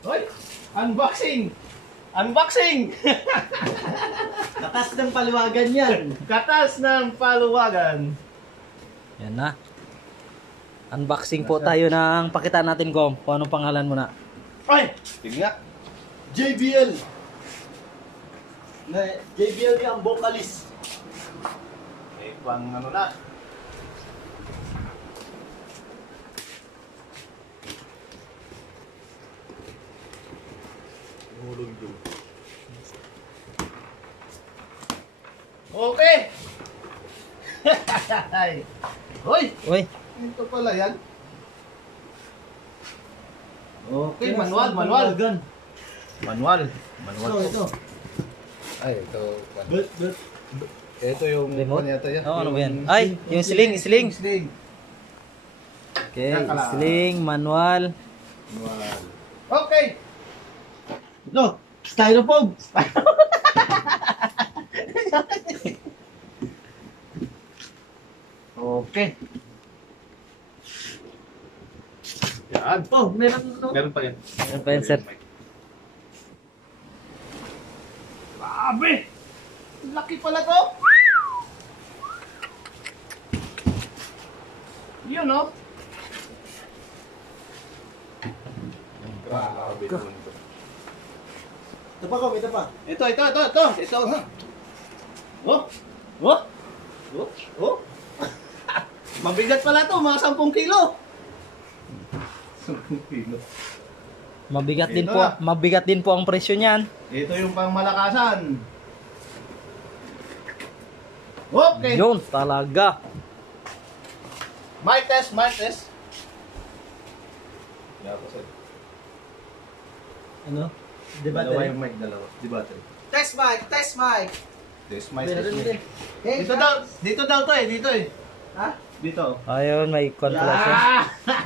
Hoy! Unboxing! Unboxing! Katas ng paluwagan yan. Katas ng paluwagan. Yan na. Unboxing po tayo ng pakita natin, Gom. Kung anong pangalan mo na. Ay! Yun nga. JBL. JBL yung vocalist. Eh, pang ano na. Okay! Hoy! Uy, Ito pala yan. Okay, manual. Manual. So, ito. Ay, ito. But, Ito yung remote? ano yata yan? Oh, ano ba yan? Ay, yung sling. Sling. Okay, Nakala. sling, manual. Manual. Okay! no, styrofoam. Okay. Yan. Oh, meron ito. Meron pa yan. Meron pa yan, sir. Grabe! Laki pala to! Yun, no? Grabe naman ito. Ito pa, Kom, ito pa. Ito. Ito, ha? Oh! Oh! Oh! Oh! Mabigat pala to, mga 10 kilo. 10 kilo. Mabigat din po ang presyo niyan. Ito yung pangmalakasan. Okay. Yun, talaga. Mic test. Ano? Dalawa yung mic, dalawa. Di battery. Test mic. Test mic. Meron din. Hey, Dito daw to eh, dito eh. Ha? Dito. Ayun, may kwan pala siya.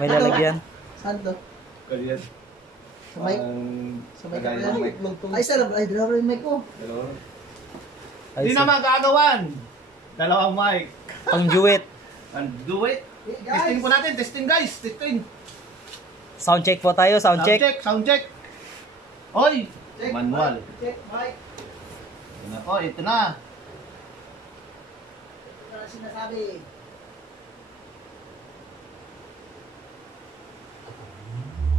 May lalagyan. Saan to? Kalian. Sa mic? Sa mic Kagaya ka ng mic. Ay, sarap. Ay, grabe yung mic ko. Dalawa. Ay, Hindi na magagawan. Dalawang mic. pang duet. And do it. Hey, Testing po natin. Testing guys. Testing. Sound check po tayo, sound check. Sound check. Oy. Check, Manual. mic. Check, mic. Oh, ito na. Ito na sinasabi.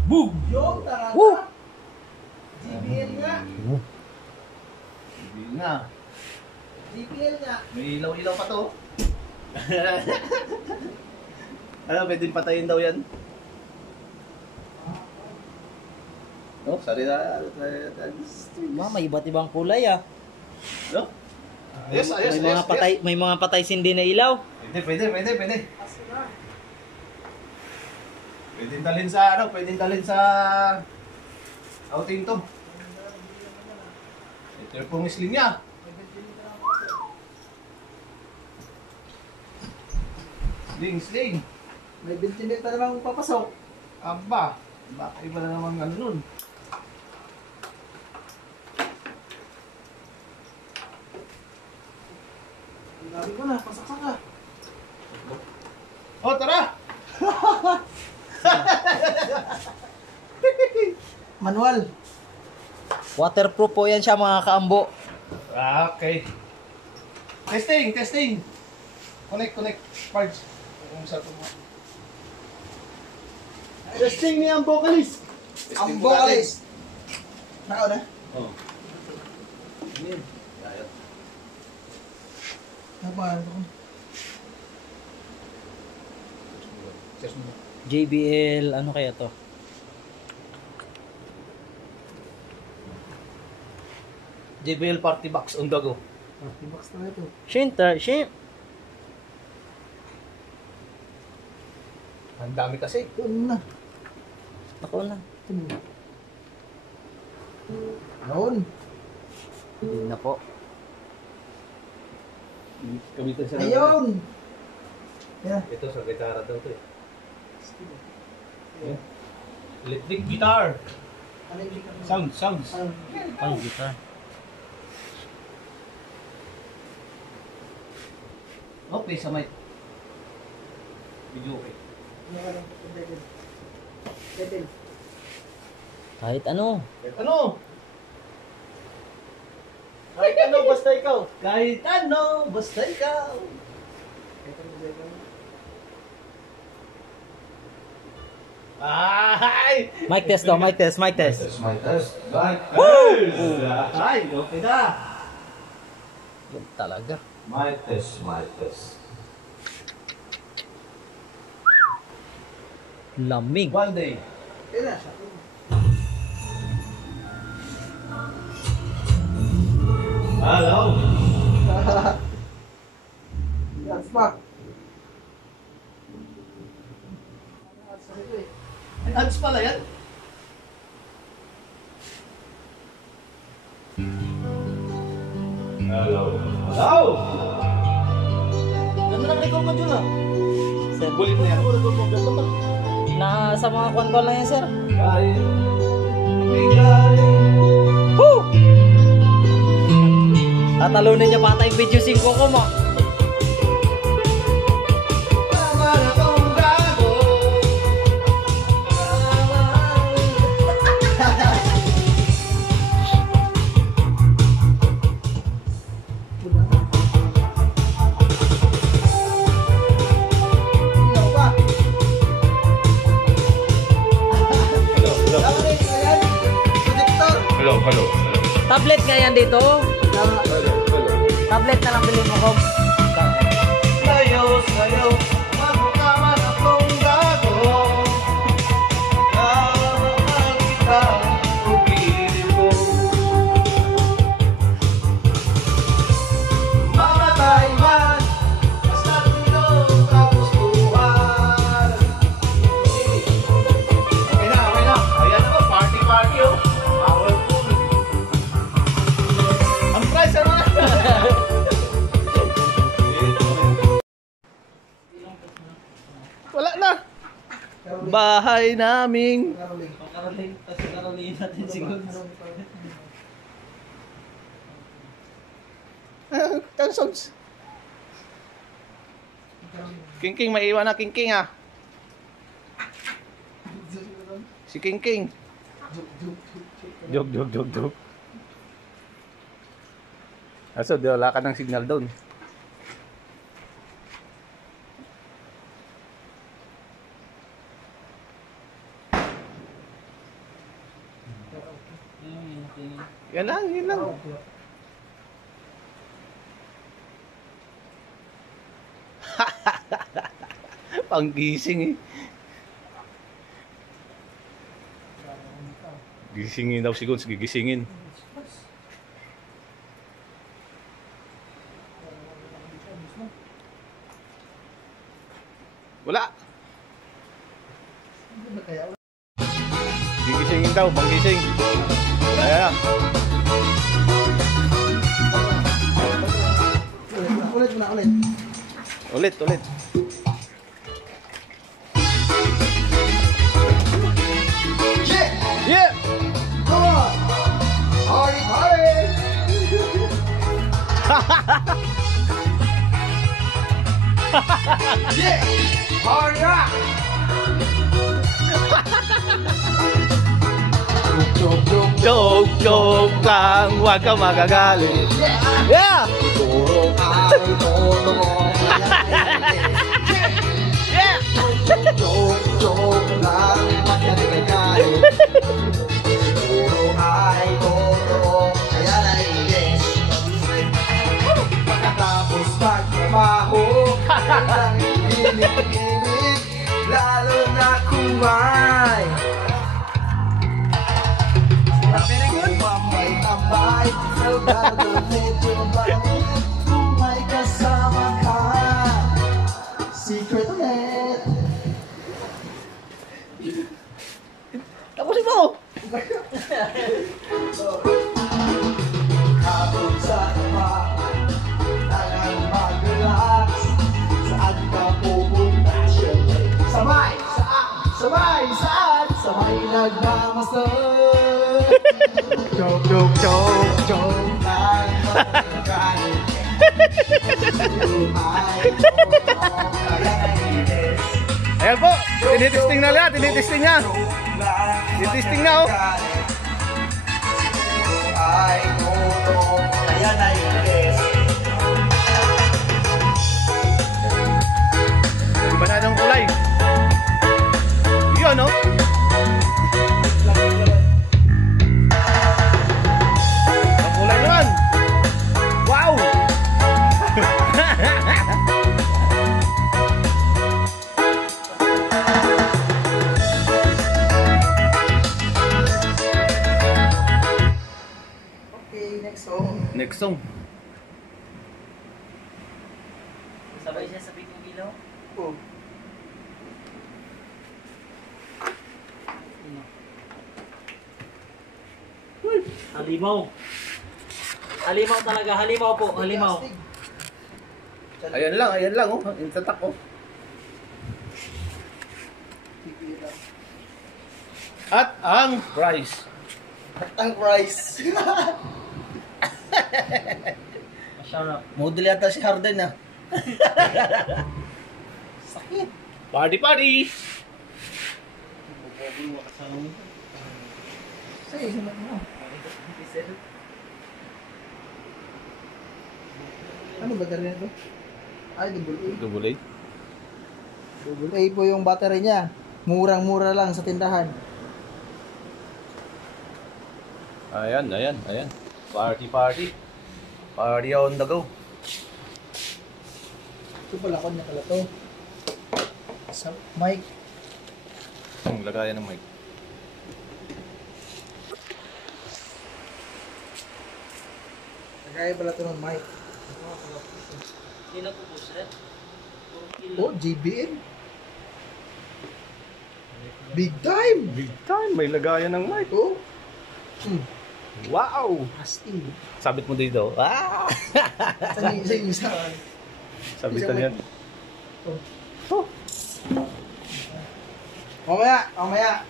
Boom. Yung taranta. Woo! JBL nga. Hindi nga. JBL nga. May ilaw-ilaw pa to. Ano, pwede patayin daw yan. Oh, sorry na. May iba't ibang kulay ah. No? Yes. May mga patay sindi na ilaw. Pwede. Pwedeng dalhin sa outing to. Ito yung pong sling niya. Sling. May ventilator namang papasok. Aba, baka iba na naman ano nun. Ang dami ko na, pasaksak ka. Oh, tara! Manual. Waterproof po yan siya mga kaambo. Okay. Testing. Connect. Parts. Testing ni ang vocalist. Ang vocalist. Nakaw na? Oh. Napaan ko. JBL, ano kaya to? JBL Party Box on the go. Party box na ito. Shin. Ang dami kasi. Ito na. Ako na. Noon. Hindi na po. Gamitin siya. Ayun. Yeah. Ito sa gitara daw to eh. Yeah. Electric guitar. Ano yung guitar? Sounds. Ay, guitar. Okay, sa mic. Video okay. Pedal. Kahit ano. Ano? Kahit ano, basta ikaw. Kahit ano, basta ikaw. Ay! Mic test daw, mic test, mic test. That's my test. Like Ay, okay na. Yun talaga. my test, my test. Lamig. One day. Kaya na. Hello. That's back. Ads pala yan. Hello. Hello. Ganda ng record mo dyan ah. Sir, Bulit na yan. Record mo. Ganda pa. nasa mga kwan-kwan lang yan, sir. Kahit bigay. Woo! Tatalunin niya pata yung video 5 ko mo. Tama na tong gago. Ilaw pa. Protector. Hello. Tablet nga yan dito. Tablet na lang bilhin mo ko. Sayo, magkama na tong gago. Kamahal kita, pupilin ko. Mamatay man, basta tulog tapos buwan. Okay na. Ayan na, party oh. Powerful. Ang price ano na? Wala na. Bahay naming. Caroling. Karolihin natin siguro. Songs. King, maiwan na King ah. Si King. Jog. Aso, di wala ka ng signal doon. Yan lang. Panggising eh. Gisingin daw siguro, gigisingin. Wala. Gigisingin daw, panggising. Ayan. Ulit. Ulit. Yeah! Come on! Party! Yeah! Party rock! Joke lang, huwag ka magagalit. Yeah! Puro ay totoo. Yeah! Joke lang, magkakagalit. Puro ay totoo, kaya naiinis. Pagkatapos magtrabaho, walang inig-inig, lalo na kumay. Very good. Tambay, salgado, medyo bangit, kung may kasama ka. Secret ulit. Tapusin mo! Kapag sa iba, kailangan mag-relax. Saan ka pupunta? Siyempre, sabay saan? Sabay nagmamasdan. Joke lang, magkakalit. Buhay mo, kaya naiinis. Ayan po, tinitesting niya. Testing na, oh. Ay, no. Ayan ay yes. Iba na ng kulay. Yun, no? Ang kulay naman. Wow! Okay, next song. Next song. Sabay siya sa bigong ilaw. Oh. Halimaw. Halimaw talaga, halimaw po, halimaw. Ayan lang, oh. Intatak, oh. At ang price. Ang price. Masarap. Model yata si Harden ah. Sakit. Party, party! Sige, sunod mo. Ano battery na ito? Ay, double A. Double A. Double A po yung battery niya. Murang-mura lang sa tindahan. Ayan. Party, party. Party on the go. Ito pala ko niya pala to. Sa mic. Ang lagayan ng mic. Kagaya pala to ng mic. Hindi na po po, sir. Oh, JBL. Big time! Big time, may lagayan ng mic. Oh. Wow! Astig. Sabit mo dito. Ah! Saan yung isa? Sabitan yan. Mamaya. Mamaya.